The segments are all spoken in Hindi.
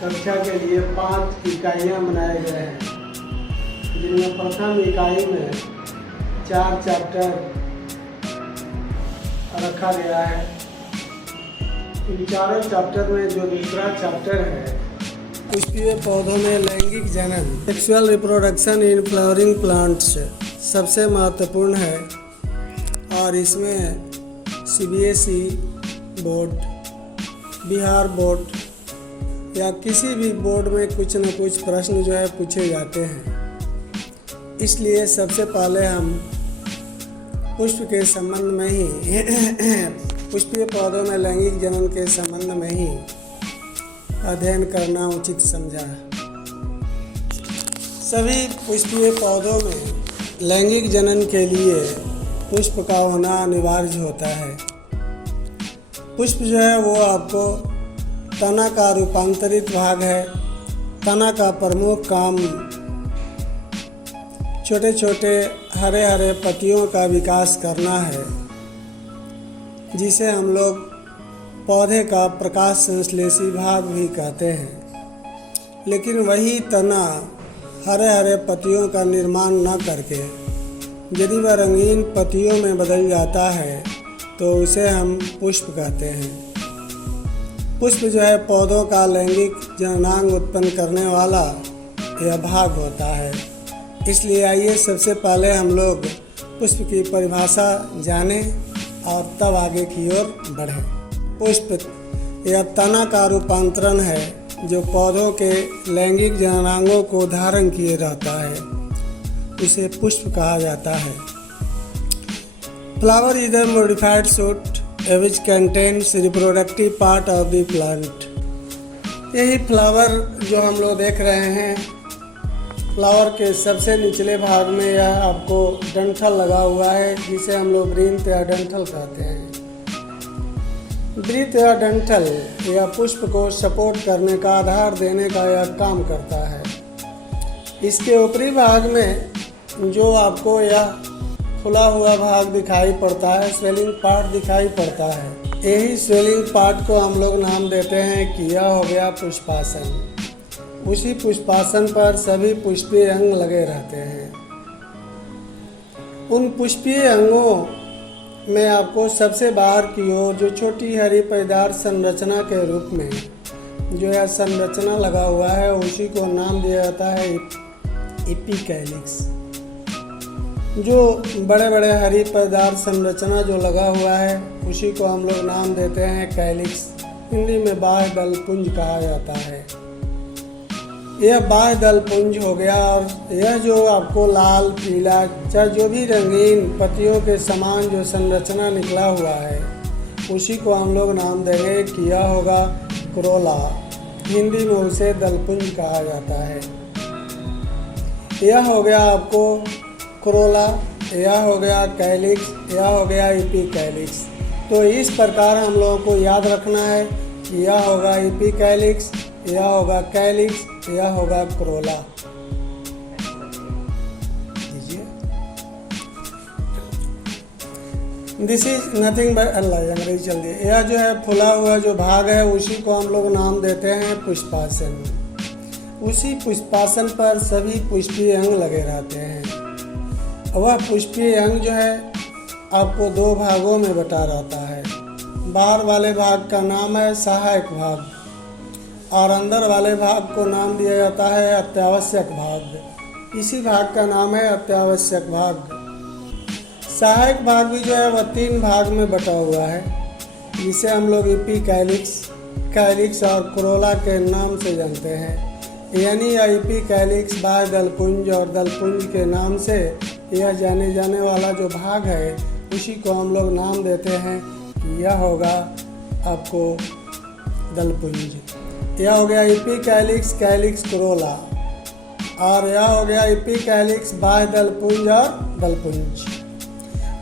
कक्षा के लिए 5 इकाइयाँ बनाए गए हैं, जिनमें प्रथम इकाई में 4 चैप्टर रखा गया है। इन चारों चैप्टर में जो दूसरा चैप्टर है, पुष्पीय पौधों में लैंगिक जनन, sexual reproduction in flowering plants, सबसे महत्वपूर्ण है। और इसमें CBSE बोर्ड, बिहार बोर्ड या किसी भी बोर्ड में कुछ न कुछ प्रश्न जो है पूछे जाते हैं। इसलिए सबसे पहले हम पुष्प के संबंध में ही पुष्पीय पौधों में लैंगिक जनन के संबंध में ही अध्ययन करना उचित समझा। सभी पुष्पीय पौधों में लैंगिक जनन के लिए पुष्प का होना अनिवार्य होता है। पुष्प जो है वो आपको तना का रूपांतरित भाग है। तना का प्रमुख काम छोटे छोटे हरे हरे पत्तियों का विकास करना है, जिसे हम लोग पौधे का प्रकाश संश्लेषी भाग भी कहते हैं। लेकिन वही तना हरे हरे पत्तियों का निर्माण न करके यदि वह रंगीन पत्तियों में बदल जाता है तो उसे हम पुष्प कहते हैं। पुष्प जो है पौधों का लैंगिक जननांग उत्पन्न करने वाला यह भाग होता है। इसलिए आइए सबसे पहले हम लोग पुष्प की परिभाषा जानें और तब आगे की ओर बढ़ें। पुष्प यह तना का रूपांतरण है जो पौधों के लैंगिक जननांगों को धारण किए रहता है, उसे पुष्प कहा जाता है। Flower is the modified shoot which contains reproductive part of the plant। यही फ्लावर जो हम लोग देख रहे हैं, फ्लावर के सबसे निचले भाग में यह आपको डंठल लगा हुआ है, जिसे हम लोग वृंत या डंठल कहते हैं। वृंत या डंठल या पुष्प को सपोर्ट करने का, आधार देने का यह काम करता है। इसके ऊपरी भाग में जो आपको यह खुला हुआ भाग दिखाई पड़ता है, स्वेलिंग पार्ट दिखाई पड़ता है, यही स्वेलिंग पार्ट को हम लोग नाम देते हैं कि यह हो गया पुष्पासन। उसी पुष्पासन पर सभी पुष्पीय अंग लगे रहते हैं। उन पुष्पीय अंगों में आपको सबसे बाहर की ओर जो छोटी हरी पैदार संरचना के रूप में जो यह संरचना लगा हुआ है, उसी को नाम दिया जाता है एपिकैलिक्स। जो बड़े बड़े हरी पैदार संरचना जो लगा हुआ है, उसी को हम लोग नाम देते हैं कैलिक्स। हिंदी में बाह्य दल पुंज कहा जाता है। यह बाह्य दल पुंज हो गया। और यह जो आपको लाल पीला चाहे जो भी रंगीन पत्तियों के समान जो संरचना निकला हुआ है, उसी को हम लोग नाम देंगे कि यह होगा क्रोला। हिंदी में उसे दलपुंज कहा जाता है। यह हो गया आपको क्रोला, यह हो गया कैलिक्स, यह हो गया एपिकैलिक्स। तो इस प्रकार हम लोगों को याद रखना है कि यह होगा एपिकैलिक्स, यह होगा कैलिक्स, यह होगा Corolla. This is nothing but अंग्रेजी चल दी। यह जो है फुला हुआ जो भाग है, उसी को हम लोग नाम देते हैं पुष्पासन। उसी पुष्पासन पर सभी पुष्पीय अंग लगे रहते हैं। वह पुष्पीय अंग जो है आपको 2 भागों में बटा रहता है। बाहर वाले भाग का नाम है सहायक भाग और अंदर वाले भाग को नाम दिया जाता है अत्यावश्यक भाग। इसी भाग का नाम है अत्यावश्यक भाग। सहायक भाग भी जो है वह 3 भाग में बटा हुआ है, जिसे हम लोग एपिकैलिक्स, कैलिक्स और क्रोला के नाम से जानते हैं। यानी एपिकैलिक्स बाह्य दलपुंज और दलपुंज के नाम से यह जाने जाने वाला जो भाग है, उसी को हम लोग नाम देते हैं कि यह होगा आपको दलपुंज। यह हो गया एपिकैलिक्स, कैलिक्स, क्रोला। और यह हो गया एपिकैलिक्स बाह्य दलपुंज और दलपुंज।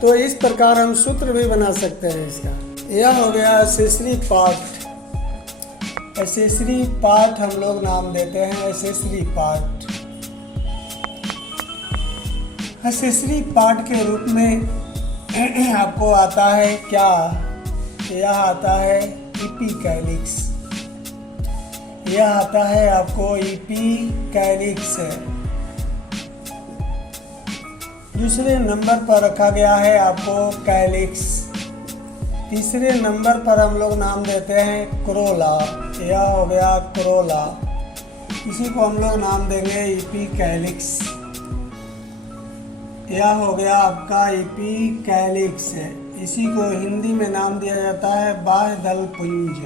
तो इस प्रकार हम सूत्र भी बना सकते हैं इसका। यह हो गया एक्सेसरी पार्ट। एक्सेसरी पार्ट हम लोग नाम देते हैं एक्सेसरी पार्ट। एक्सेसरी पार्ट के रूप में आपको आता है क्या? यह आता है एपिकैलिक्स। यह आता है आपको ईपी कैलिक्स। दूसरे नंबर पर रखा गया है आपको कैलिक्स। तीसरे नंबर पर हम लोग नाम देते हैं क्रोला। यह हो गया क्रोला, इसी को हम लोग नाम देंगे ईपी कैलिक्स। यह हो गया आपका ईपी कैलिक्स। इसी को हिंदी में नाम दिया जाता है बाह्य दल पुंज।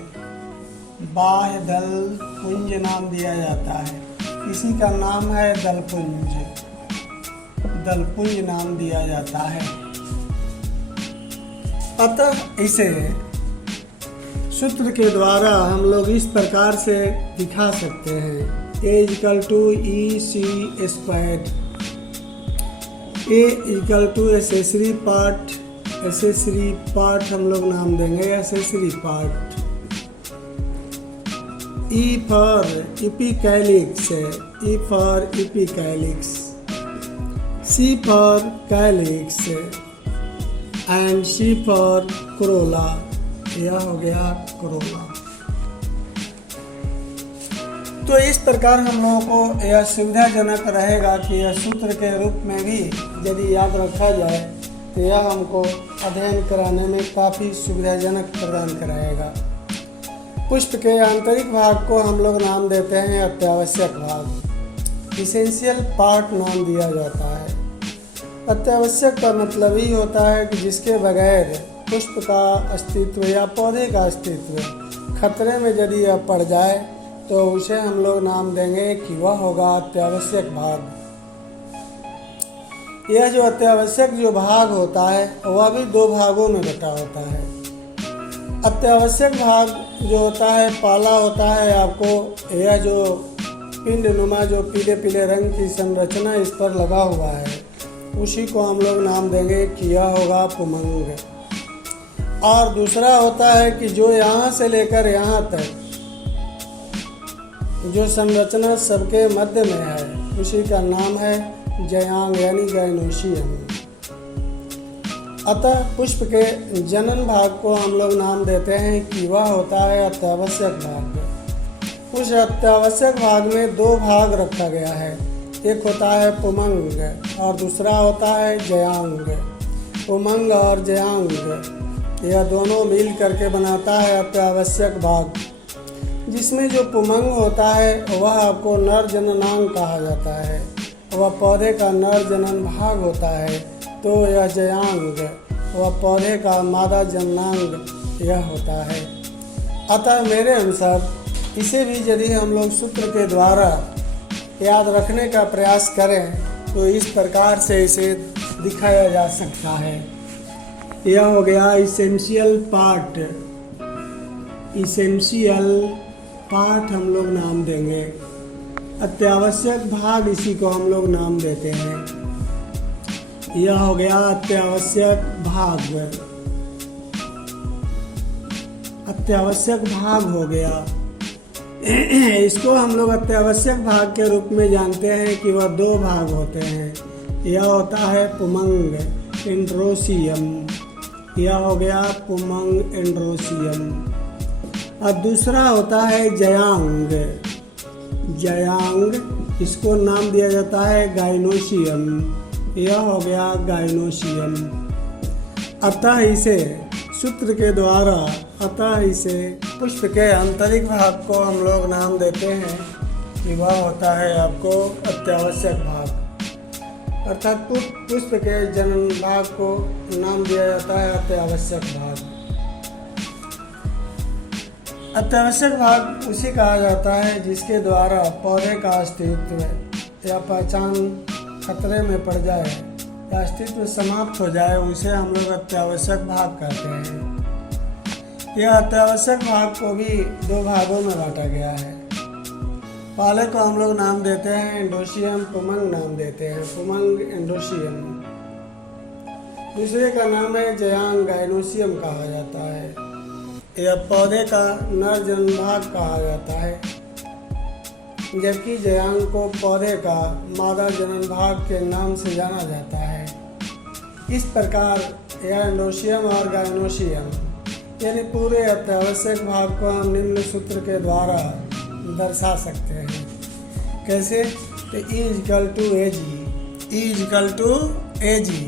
बाह्य दल पुंज नाम दिया जाता है। इसी का नाम है दलपुंज। दलपुंज नाम दिया जाता है। अतः इसे सूत्र के द्वारा हम लोग इस प्रकार से दिखा सकते हैं। A=EC²। A = accessory part. Accessory part हम लोग नाम देंगे accessory part. E for epicalyx. E for epicalyx. C for calyx and C for corolla. यह हो गया क्रोला। तो इस प्रकार हम लोगों को यह सुविधाजनक रहेगा कि यह सूत्र के रूप में भी यदि याद रखा जाए तो यह हमको अध्ययन कराने में काफ़ी सुविधाजनक प्रदान कराएगा। पुष्प के आंतरिक भाग को हम लोग नाम देते हैं अत्यावश्यक भाग। इसेंशियल पार्ट नाम दिया जाता है। अत्यावश्यक का मतलब ही होता है कि जिसके बगैर पुष्प का अस्तित्व या पौधे का अस्तित्व खतरे में यदि यह पड़ जाए तो उसे हम लोग नाम देंगे कि वह होगा अत्यावश्यक भाग। यह जो अत्यावश्यक जो भाग होता है वह भी दो भागों में बटा होता है। अत्यावश्यक भाग जो होता है पहला होता है आपको यह जो पिंड नुमा जो पीले पीले रंग की संरचना इस पर लगा हुआ है उसी को हम लोग नाम देंगे कि यह होगा पुमंग। और दूसरा होता है कि जो यहाँ से लेकर यहाँ तक जो संरचना सबके मध्य में है उसी का नाम है जयांग यानी गाइनोशियम। अतः पुष्प के जनन भाग को हम लोग नाम देते हैं कि वह होता है अत्यावश्यक भाग। उस अत्यावश्यक भाग में दो भाग रखा गया है, एक होता है पुमंग और दूसरा होता है जयांग। पुमंग और जयांग यह दोनों मिल करके बनाता है अत्यावश्यक भाग, जिसमें जो पुमंग होता है वह आपको नर जननांग कहा जाता है, वह पौधे का नर जनन भाग होता है। तो यह जयांग वह पौधे का मादा जननांग यह होता है। अतः मेरे अनुसार इसे भी यदि हम लोग सूत्र के द्वारा याद रखने का प्रयास करें तो इस प्रकार से इसे दिखाया जा सकता है। यह हो गया इसेंशियल पार्ट। इसेंशियल पार्ट हम लोग नाम देंगे। अत्यावश्यक भाग इसी को हम लोग नाम देते हैं। यह हो गया अत्यावश्यक भाग। अत्यावश्यक भाग हो गया। इसको हम लोग अत्यावश्यक भाग के रूप में जानते हैं कि वह दो भाग होते हैं। यह होता है पुमंग एंड्रोसियम। यह हो गया पुमंग एंड्रोसियम। और दूसरा होता है जयांग। जयांग इसको नाम दिया जाता है गाइनोशियम। यह हो गया गाइनोशियम। अतः इसे सूत्र के द्वारा इसे पुष्प के आंतरिक भाग को हम लोग नाम देते हैं कि वह होता है आपको अत्यावश्यक भाग। अर्थात पुष्प के जनन भाग को नाम दिया जाता है अत्यावश्यक भाग। अत्यावश्यक भाग उसे कहा जाता है जिसके द्वारा पौधे का अस्तित्व या पहचान खतरे में पड़ जाए या अस्तित्व समाप्त हो जाए उसे हम लोग अत्यावश्यक भाग कहते हैं। यह अत्यावश्यक भाग को भी दो भागों में बांटा गया है। पहले को हम लोग नाम देते हैं एंडोशियम, पुमंग नाम देते हैं, पुमंग एंडोशियम। दूसरे का नाम है जयांग, गाइनोशियम कहा जाता है। यह पौधे का नर जनन भाग कहा जाता है, जबकि जयांग को पौधे का मादा जनन भाग के नाम से जाना जाता है। इस प्रकार यह एंडोशियम और गाइनोशियम यानी पूरे अत्यावश्यक भाग को हम निम्न सूत्र के द्वारा दर्शा सकते हैं। कैसे? तो E equal to A G, E equal to A G.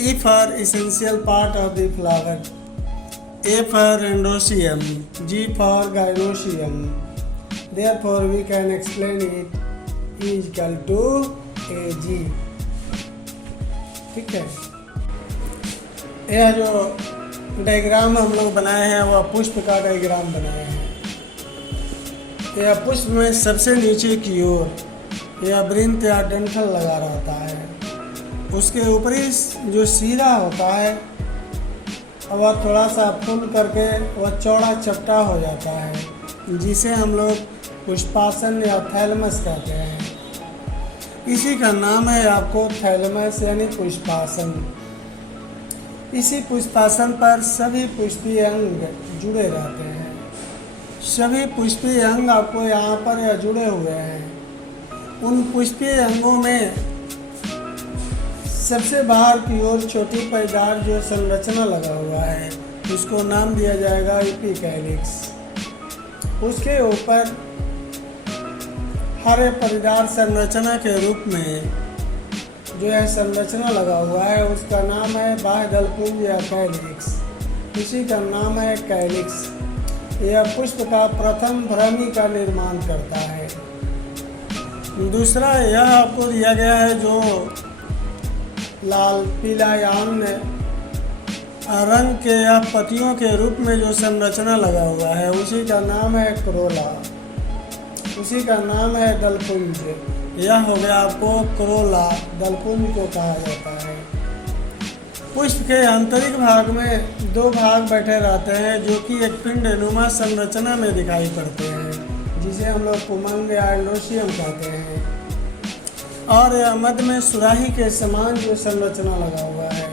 E for essential part of the flower, A for endoecium, G for gynoecium. Therefore, we can explain it E equal to Ag। ठीक है। यह जो डायग्राम हम लोग बनाए हैं वह पुष्प का डायग्राम बनाए हैं। यह पुष्प में सबसे नीचे की ओर यह वृंत या डंठल लगा रहता है। उसके ऊपरी जो सिरा होता है वह थोड़ा सा फूल करके वह चौड़ा चपटा हो जाता है, जिसे हम लोग पुष्पासन या थैलमस कहते हैं। इसी का नाम है आपको थैलमस यानी पुष्पासन। इसी पुष्पासन पर सभी पुष्पीय अंग जुड़े रहते हैं। सभी पुष्पीय अंग आपको यहाँ पर जुड़े हुए हैं। उन पुष्पीय अंगों में सबसे बाहर की ओर छोटी पैदार जो संरचना लगा हुआ है उसको नाम दिया जाएगा एपिकैलिक्स। उसके ऊपर हरे परिदार संरचना के रूप में जो है संरचना लगा हुआ है उसका नाम है बाह्य दलपुंज या कैलिक्स। इसी का नाम है कैलिक्स। यह पुष्प का प्रथम भ्रमी का निर्माण करता है। दूसरा यह आपको दिया गया है जो लाल पीला या अन्य रंग के या पत्तियों के रूप में जो संरचना लगा हुआ है उसी का नाम है क्रोला। उसी का नाम है दलपुंज। यह हो गया आपको क्रोला, दलपुंज को कहा जाता है। पुष्प के आंतरिक भाग में दो भाग बैठे रहते हैं जो कि एक पिंडनुमा संरचना में दिखाई पड़ते हैं, जिसे हम लोग पुमंग या एंडोसियम कहते हैं। और यह मध्य में सुराही के समान जो संरचना लगा हुआ है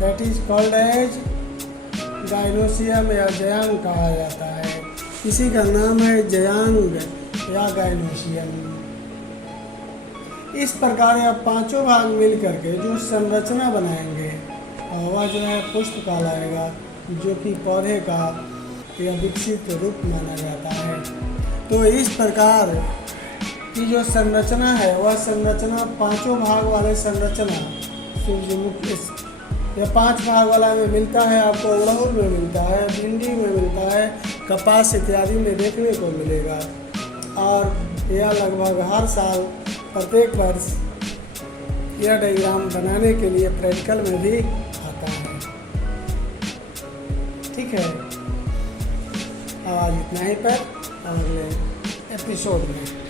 that is called as gynoecium या जयांग कहा जाता है। इसी का नाम है जयांग या गाइनोसियम। इस प्रकार यह पांचों भाग मिल करके जो संरचना बनाएंगे वह जो है पुष्प कहलाएगा, जो कि पौधे का यह विकसित रूप माना जाता है। तो इस प्रकार की जो संरचना है वह संरचना पांचों भाग वाले संरचना सूर्यमुखी यह 5 भाग वाला में मिलता है। आपको उड़हुल में मिलता है, भिंडी में मिलता है, कपास इत्यादि में देखने को मिलेगा। और यह लगभग हर साल प्रत्येक वर्ष यह डायग्राम बनाने के लिए प्रैक्टिकल में भी आता है। ठीक है, आज इतना ही पर अगले एपिसोड में